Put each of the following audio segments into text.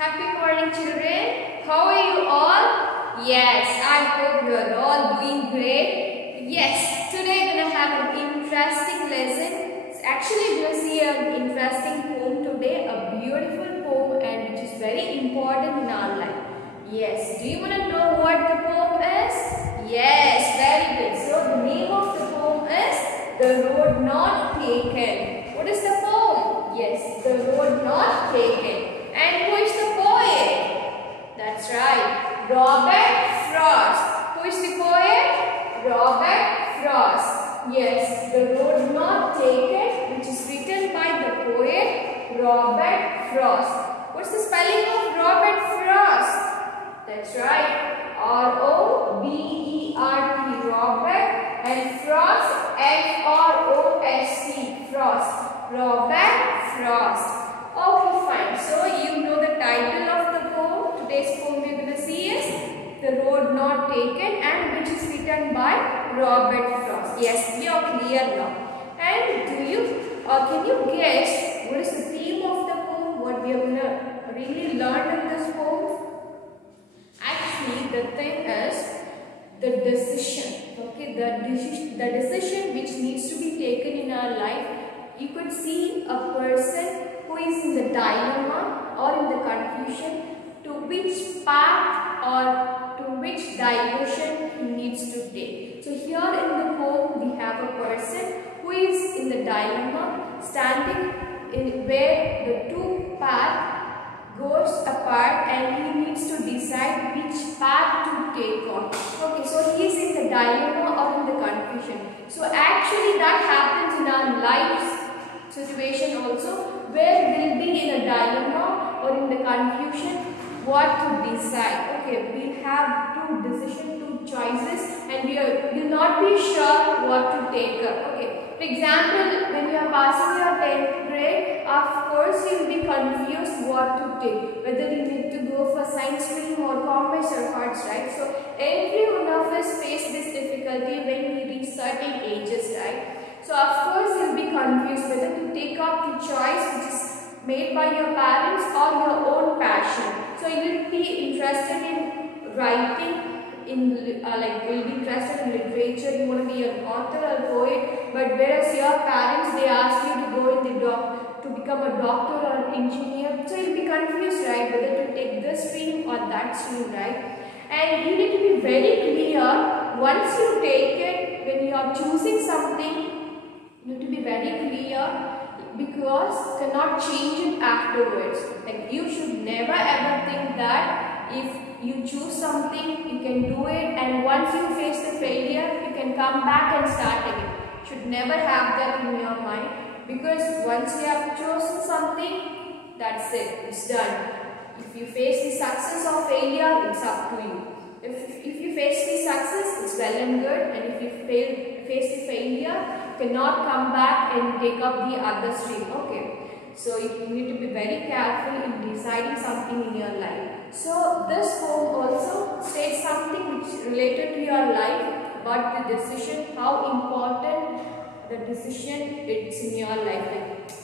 Happy morning, children. How are you all? Yes, I hope you are all doing great. Yes, today we're going to have an interesting lesson. Actually, we're going to see an interesting poem today, a beautiful poem and which is very important in our life. Yes, do you want to know what the poem is? Yes, very good. So, the name of the poem is The Road Not Taken. What is the poem? Yes, The Road Not Taken. And who is the poet? That's right, Robert Frost. Who is the poet? Robert Frost. Yes, The Road Not Taken, which is written by the poet Robert Frost. What's the spelling of Robert Frost? That's right, R-O-B-E-R-T, Robert, and Frost, F-R-O-S-T, Frost, Robert Frost. Okay, fine. So, you know the title of the poem. Today's poem we are going to see is The Road Not Taken, and which is written by Robert Frost. Yes, we are clear now. And can you guess what is the theme of the poem? What we are going to really learn in this poem? Actually, the thing is the decision. Okay, the decision which needs to be taken in our life. You could see a person who is in the dilemma or in the confusion to which path or to which direction he needs to take. So here in the poem we have a person who is in the dilemma, standing in where the two paths goes apart and he needs to decide which path to take on. Okay, so he is in the dilemma or in the confusion. So actually that happens in our lives situation also, where we'll be in a dilemma or in the confusion what to decide. Okay, we have two choices and we will not be sure what to take up. Okay, for example, when you are passing your 10th grade, of course you will be confused what to take, whether you need to go for science stream or commerce or arts, right? So every one of us face this difficulty when we reach certain ages, right? So of course you will be confused whether to take up the choice which is made by your parents or your own passion. So you will be interested in writing, you will be interested in literature, you want to be an author or poet, but whereas your parents, they ask you to go in to become a doctor or engineer, so you'll be confused, right, whether to take this stream or that stream, right? And you need to be very clear once you take it, when you are choosing something, you need to be very clear because you cannot change it afterwards. Like you should never ever think that if you choose something, you can do it, and once you face the failure, you can come back and start again. Should never have that in your mind, because once you have chosen something, that's it, it's done. If you face the success or failure, it's up to you. If you face the success, it's well and good, and if you face the failure, you cannot come back and take up the other stream. Okay, so you need to be very careful in deciding something in your life. So this poem also states something which is related to your life about the decision, how important the decision it's in your life,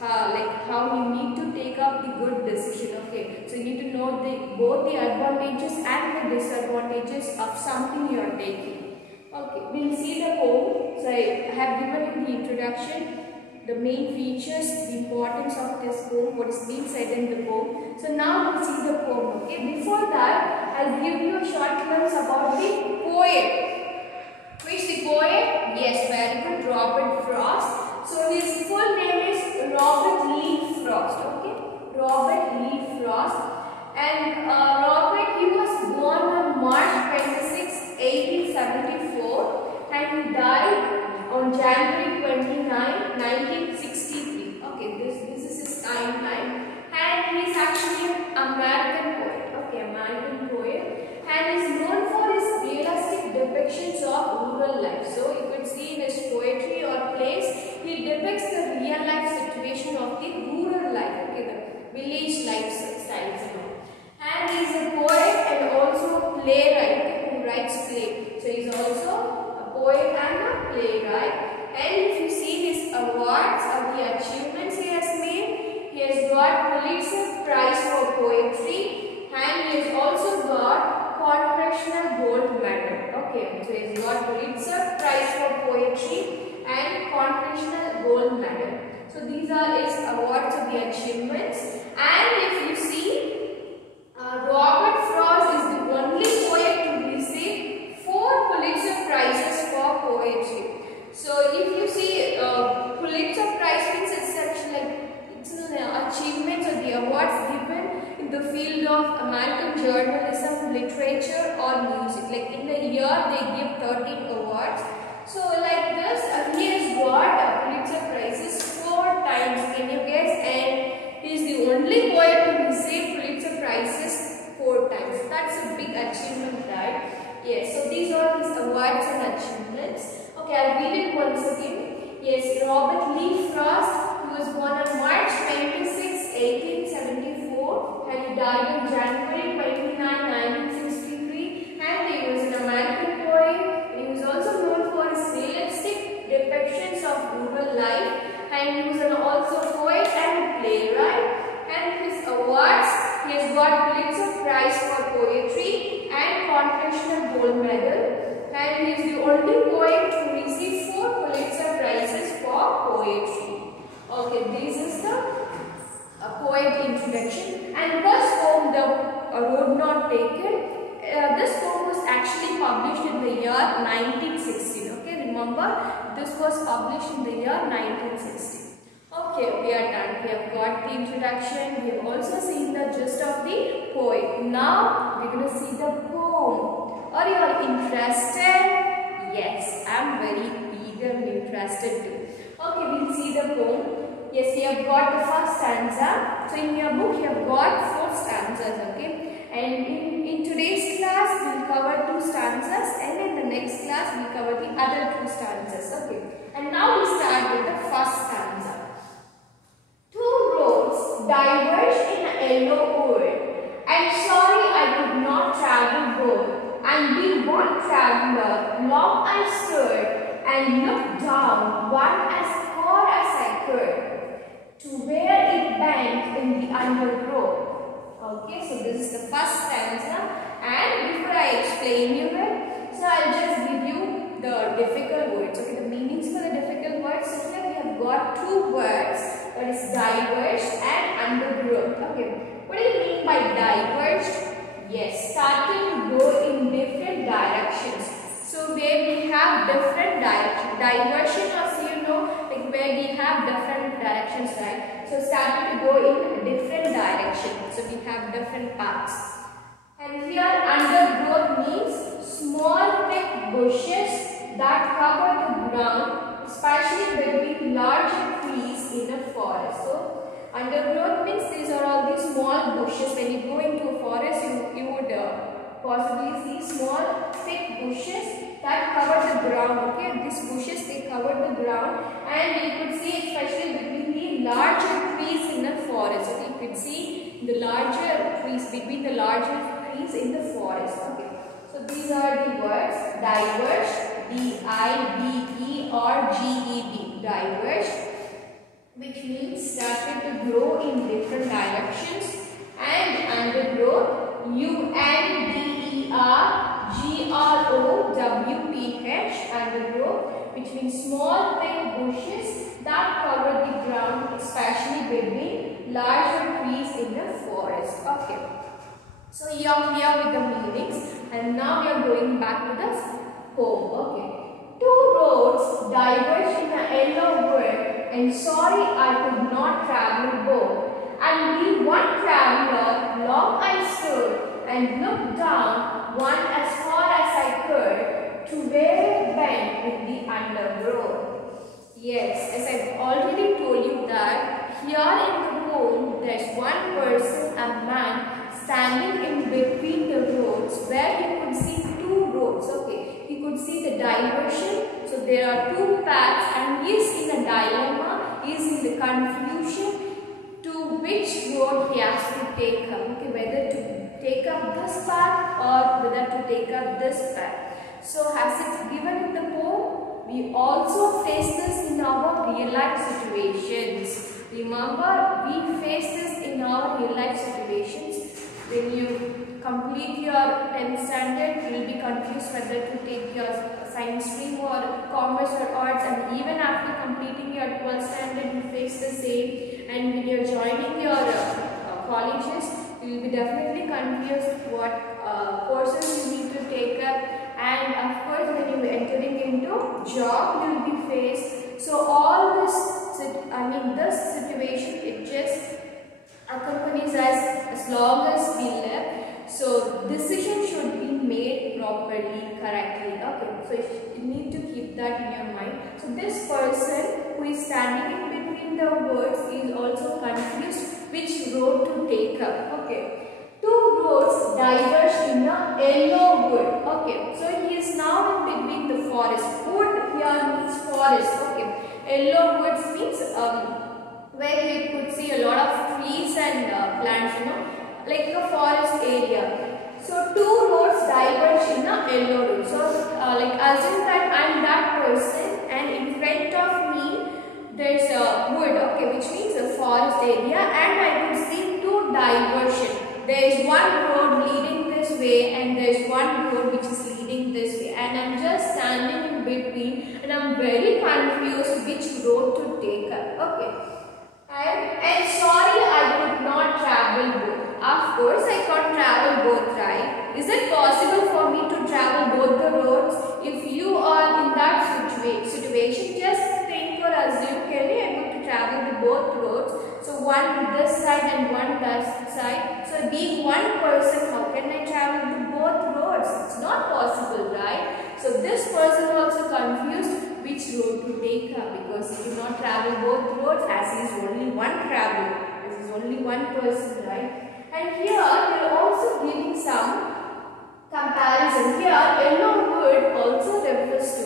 like how you need to take up the good decision. Okay, so you need to know both the advantages and the disadvantages of something you are taking. Okay, we'll see the poem. So I have given in the introduction the main features, the importance of this poem, what is being said in the poem. So now we'll see the poem. Okay, before that, I'll give you a short glimpse about the poet. Who is the poet? Yes, very good, Robert Frost. So his full name is Robert Lee Frost. Okay, Robert Lee Frost. And Robert, he was born on March 26, 1874, and he died on January 29, 1963. Okay, this is his timeline. And he is actually an American poet. Okay, American poet, and is known for his realistic depictions of rural life. So you could see in his poetry or plays, he depicts the real life situation of the rural life, okay, the village lifestyles and all. And he is a poet and also a playwright who writes play. So he is also a poet and a playwright. And if you see his awards or the achievements he has made, he has got Pulitzer Prize for Poetry, and he has also got Congressional Gold Medal. Okay, so he has got Pulitzer Prize for Poetry and Congressional Gold Medal. So these are his awards of the achievements. And if you see, Robert Frost is the only poet to receive 4 Pulitzer Prizes for poetry. So if you see, Pulitzer Prize means it's such like it's an achievements or the awards given in the field of American journalism, literature or music. Like in a year they give 13 awards. So like this, he has got Pulitzer Prizes 4 times. Can you guess? And he is the only poet to receive Pulitzer Prizes 4 times. That's a big achievement, right? Yes. So these are his awards and achievements. Okay, I'll read it once again. Yes, Robert Lee Frost. He was born on March 26, 1874, and he died on January 29, 1963. And he was an American poet. He was also known for his realistic depictions of rural life, and he was also a poet and playwright. And his awards, he has got Pulitzer Prize for Poetry and Congressional Gold Medal, and he is the only poet to receive 4 Pulitzer Prizes for poetry. Okay, this is the poet introduction. And this poem, The Road Not Taken, this poem was actually published in the year 1916. Okay, remember, this was published in the year 1916. Okay, we are done. We have got the introduction. We have also seen the gist of the poem. Now, we are going to see the poem. Are you all interested? Yes, I am very eager and interested too. Okay, we will see the poem. Yes, we have got the first stanza. So, in your book, you have got 4 stanzas. Okay, and in today's class, we will cover 2 stanzas, and in the next class, we will cover the other 2 stanzas. Okay, and now we start with the first stanza. 2 roads diverged in a yellow wood. I'm sorry I could not travel both, and be one traveler. Long I stood and looked down, one as far as I could, to where it bent in the undergrowth. Okay, so this is the first stanza, and before I explain you it, so I'll just give you the difficult words. Okay, the meanings for the difficult words. So here we have got 2 words, that is diverged and undergrowth. Okay, what do you mean by diverged? Yes, starting to go in different directions. So where we have different directions, diversion also, you know, like where we have different directions, right? So starting to go in different directions. So we have different paths. And here undergrowth means small thick bushes that cover the ground, especially between larger trees in a forest. So undergrowth means these are all these small bushes. When you go into a forest, you would possibly see small thick bushes that cover the ground. Okay, these bushes, they cover the ground, and you could see especially between the larger trees in the forest. Okay, you could see the larger trees, between the larger trees in the forest. Okay, so these are the words diverged, D-I-V-E or G-E-D, diverged, which means started to grow in different directions, and undergrowth, U-N-D-E-R-G-R-O-W-T-H, undergrowth, which means small thick bushes that cover the ground, especially between larger trees in the forest. Okay, so you are clear with the meanings, and now we are going back to the poem. Okay, 2 roads diverged in a yellow wood, and sorry I could not travel both, and be one traveler. Long I stood and looked down, one as far as I could, to where it bent in the undergrowth. Yes, as I've already told you that here in the poem, there's one person, a man, standing in between the roads, where he could see 2 roads. Okay, he could see the diversion. So there are 2 paths, and he is in a dilemma, he is in the confusion to which road he has to take up. Okay, whether to take up this path or whether to take up this path. So as it's given in the poem, we also face this in our real life situations. Remember, we face this in our real life situations. when you complete your 10th standard, you will be confused whether to take your science stream or commerce or arts, and even after completing your 12th standard, you face the same. And when you are joining your colleges, you will be definitely confused what courses you need to take up, and of course when you are entering into job, you will be faced. So all this, this situation, it just accompanies us as long as we live. So decision should be made properly, correctly. Okay, so you need to keep that in your mind. So this person who is standing in between the words is also confused which road to take up. Okay, two roads diverge in a yellow wood. Okay, so he is now in between the forest. Wood here means forest. Okay, yellow woods means where you could see a lot of trees and plants, like a forest area. So two roads diverge in a yellow road. So like assume that I am that person, and in front of me there is a wood, okay, which means a forest area, and I could see two diversion. There is one road leading this way, and there is one road which is leading this way, and I am just standing in between, and I am very confused which road to take up. Okay. And sorry, I could not travel both. Of course, I can't travel both, right? Is it possible for me to travel both the roads? If you are in that situation, just think or assume, can I able to travel the both roads? So one this side and one that side. So being one person, how can I travel to both roads? It's not possible, right? So this person also confused which road to take up, because he cannot travel both roads as he is only one traveler. This is only one person, right? And here they are also giving some comparison. Here yellow wood also refers to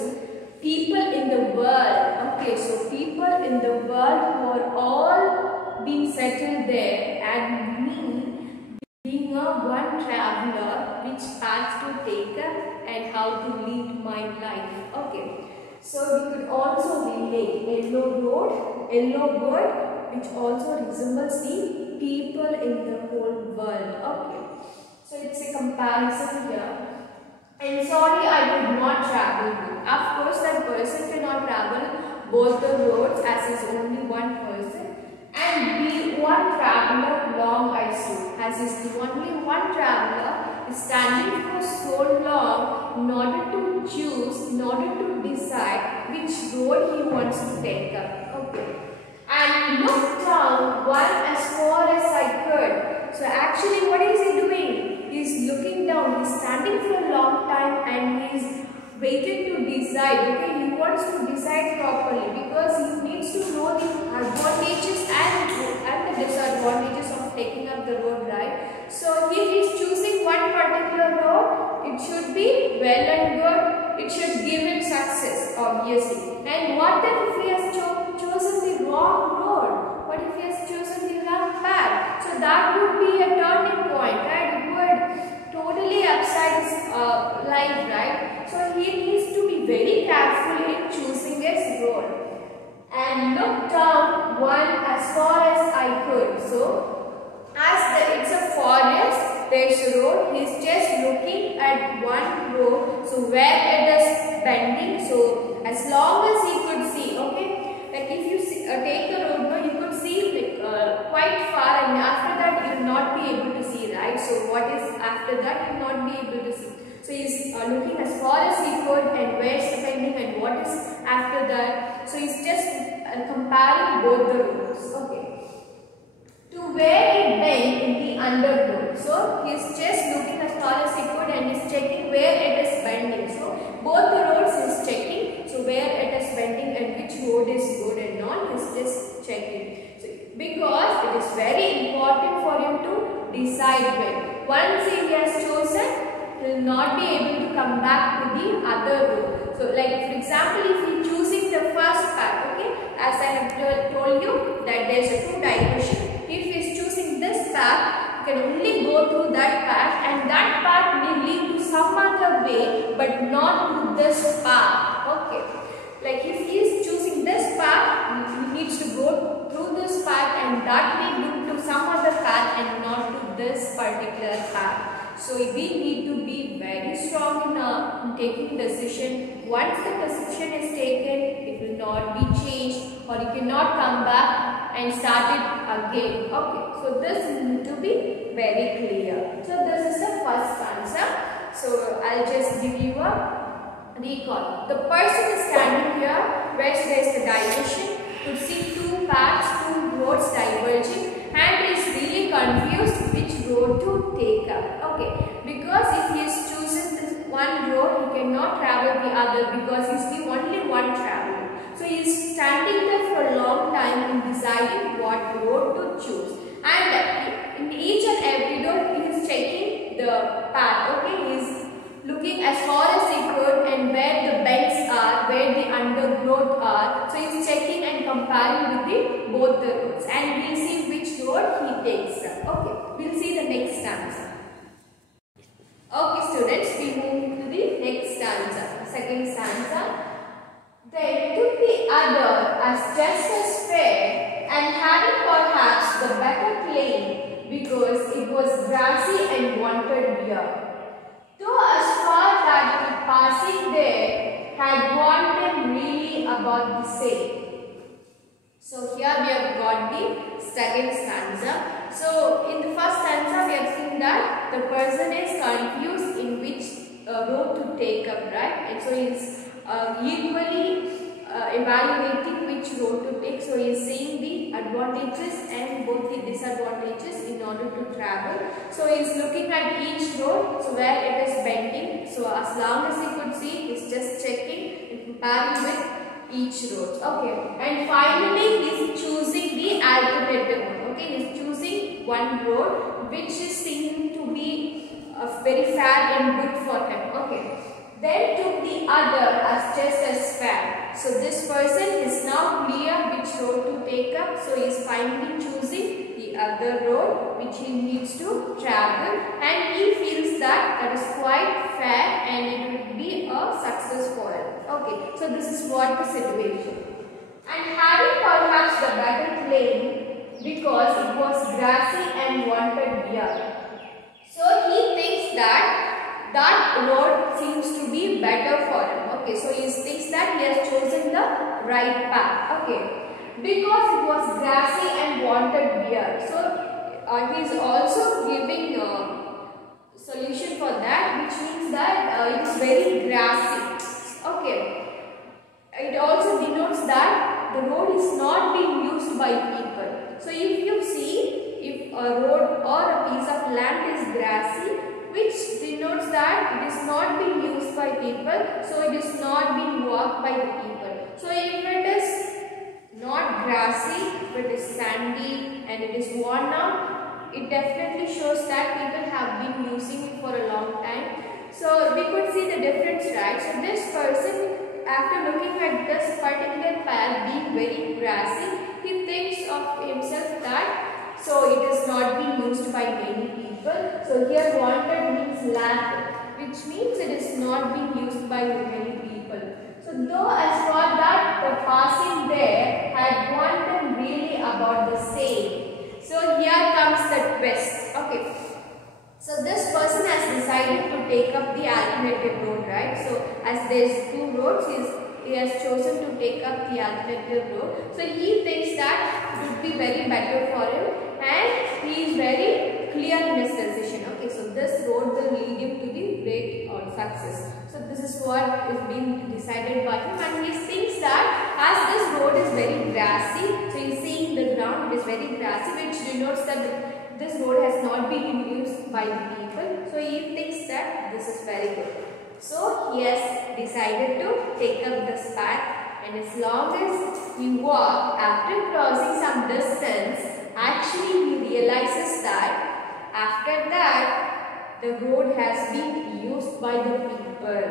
people in the world. Okay, so people in the world who are all being settled there, and me being a one traveler, which path to take up and how to lead my life. Okay. So we could also relate yellow road, yellow bird, which also resembles the people in the whole world. Okay. So it's a comparison here. And sorry, I could not travel both. Of course, that person cannot travel both the roads as is only one person. And be one traveler long I stood, as is the only one traveler is standing for so long in order to choose, in order to decide which road he wants to take up. Okay. And looked down one as far as I could. So actually what is he doing? He is looking down. He is standing for a long time, and he is waiting to decide. Okay, he wants to decide properly, because he needs to know the advantages and the disadvantages of taking up the road, right? So if he is choosing one particular road, it should be well and good. It should give him success, obviously. And what if he has chosen the wrong road? What if he has chosen the wrong path? So that would be a turning point, right? It would totally upset his life, right? So he needs to be very careful in choosing his road. And look down one as far as I could. So as it's a forest, there's a road. He's just looking at one road. So where it is bending. So as long as he could see, okay, like if you take the road, no, you could see like quite far, and after that you will not be able to see, right? So what is after that, you will not be able to see. So he's looking as far as he could, and where's the bending and what is after that. So he's just comparing both the roads. Okay. To where it bent in the undergrowth. So he's just looking as far as he could, and he's checking where it is bending. So both the roads he's checking. So where it is bending and which road is good and not, he's just checking. So because it is very important for him to decide when. Once he has chosen, he will not be able to come back to the other road. So like for example, if he choosing the first path, okay, as I have told you that there is a two diversion. If he is choosing this path, he can only go through that path, and that path may lead to some other way, but not to this path. Okay. Like if he is choosing this path, he needs to go through this path, and that may lead to some other path and not to this particular path. So we need to be very strong in taking decision. Once the decision is taken, it will not be changed, or you cannot come back and start it again. Okay, so this need to be very clear. So this is the first answer. So I'll just give you a recall. The person is standing here where there is the diversion. To see two paths, two roads diverging, and is really confused which road to take up. Okay, because if he is chosen this one road, he cannot travel the other because he is the only one traveler. So he is standing there for a long time in deciding what road to choose. And in each and every road, he is checking the path. Okay, he is looking as far as he could and where the bends are, where the undergrowth are. So he is checking and comparing with both the roads, and we'll see which road he takes. Okay, we'll see the next stanza. Okay students, we move to the next stanza, second stanza. Then took the other as just as fair, and having perhaps the better claim, because it was grassy and wanted beer. Though as far that the passing there had warned them really about the same. So here we have got the second stanza. So in the first stanza we have seen that the person is confused in which road to take up, right? And so he is equally evaluating which road to take. So he is seeing the advantages and both the disadvantages in order to travel. So he is looking at each road, so where it is bending. So as long as he could see, he is just checking and comparing with each road. Okay, and finally he is choosing the alternative one. Okay, he is choosing one road which is seen to be very fair and good for him. Okay. Then took the other as just as fair. So this person is now clear which road to take up. So he is finally choosing the other road which he needs to travel, and he feels that is quite fair and it will be a success for him. Okay, so this is what the situation. And having perhaps the better claim because it was grassy and wanted beer. So he thinks that road seems to be better for him. Okay, so he thinks that he has chosen the right path. Okay, because it was grassy and wanted beer. So he is also giving a solution for that, which means that it is very grassy. Okay, it also denotes that the road is not being used by people. So if you see, if a road or a piece of land is grassy, which denotes that it is not being used by people, so it is not being walked by the people. So if it is not grassy, if it is sandy and it is worn out, it definitely shows that people have been using it for a long time. So we could see the difference, right? So this person, after looking at this particular path being very grassy, he thinks of himself that so it is not being used by many people. So here wanted means lack, which means it is not being used by many people. So though as for that the passing there had warned them really about the same. So here comes the twist. Okay. So this person has decided to take up the alternative road, right? So as there is two roads, he has chosen to take up the alternative road. So he thinks that it would be very better for him, and he is very clear in his decision. Okay, so this road will lead him to the great success. So this is what is being decided by him, and he thinks that as this road is very grassy, so he is seeing the ground, it is very grassy, which denotes that this road has not been used by the people. So he thinks that this is very good. So he has decided to take up this path, and as long as he walks, after crossing some distance, actually he realizes that after that the road has been used by the people.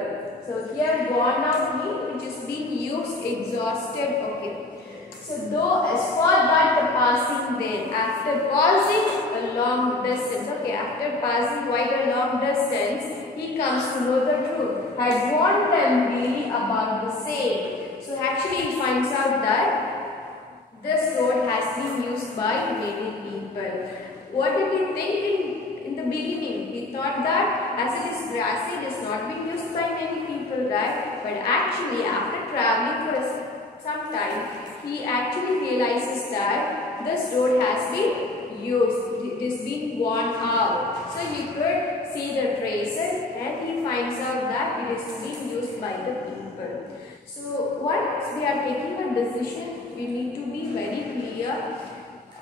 So here worn out means which is being used, exhausted. Okay. So though as for that the passing there, after passing a long distance, okay, after passing quite a long distance, he comes to know the truth. Had warned them really about the same. So actually he finds out that this road has been used by many people. What did he think the beginning we thought that as it is grassy, it is not being used by many people, right? But actually after traveling for some time, he actually realizes that this road has been used, it is being worn out. So he could see the traces and he finds out that it is being used by the people. So once we are taking a decision, we need to be very clear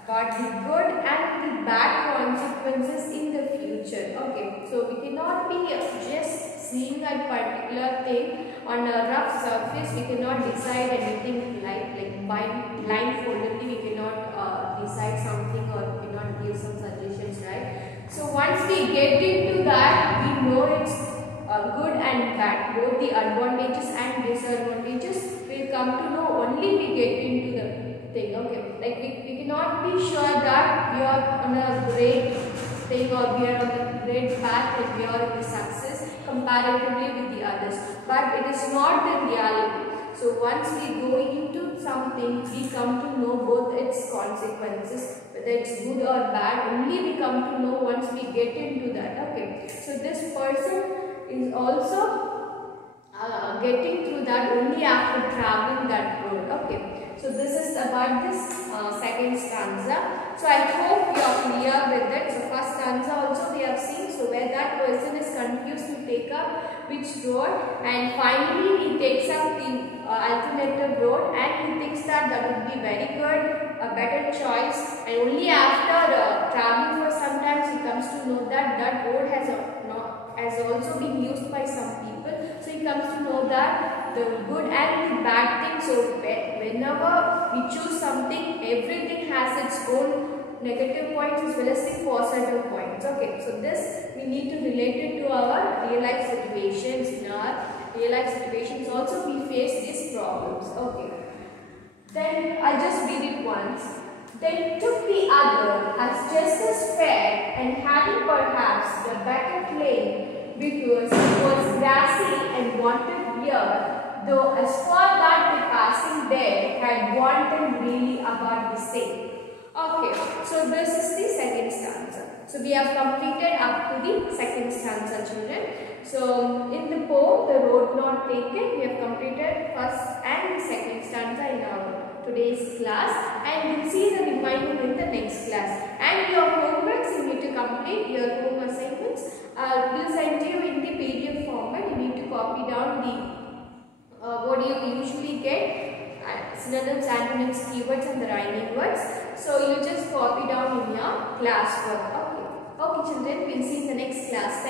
about the good and the bad consequences in the future. Okay, so we cannot be just seeing a particular thing on a rough surface. We cannot decide anything like by blindfoldedly. We cannot decide something or cannot give some suggestions, right? So once we get into that, we know it's good and bad. Both the advantages and disadvantages will come to know only we get into the thing. Okay, like we cannot be sure that we are on a great thing or we are on a great path and we are in the success comparatively with the others, but it is not the reality. So once we go into something, we come to know both its consequences, whether it's good or bad. Only we come to know once we get into that. Okay, so this person is also getting through that only after traveling that road. Okay, so this is about this second stanza. So I hope you are clear with it. So first stanza also we have seen, so where that person is confused to take up which road, and finally he takes up the alternative road and he thinks that that would be very good, a better choice, and only after traveling for some time he comes to know that that road has also been used by some people. So he comes to know that the good and the bad thing. So whenever we choose something, everything has its own negative points as well as the positive points. Okay, so this we need to relate it to our real life situations. In our real life situations also we face these problems. Okay, then I just read it once. Then took the other as just as fair, and having perhaps the better claim, because it was grassy and wanted here, though as far that the passing there had wanted really about the same. Okay, so this is the second stanza. So we have completed up to the second stanza, children. So in the poem, the road not taken, we have completed first and the second stanza in our today's class, and we'll see the remaining in the next class. And your homeworks you need to complete, your home assignments will send you in the PDF format. You need to copy down the what you usually get, synonyms, antonyms, keywords and the rhyming words. So you just copy down in your classwork. Okay, children, we'll see in the next class.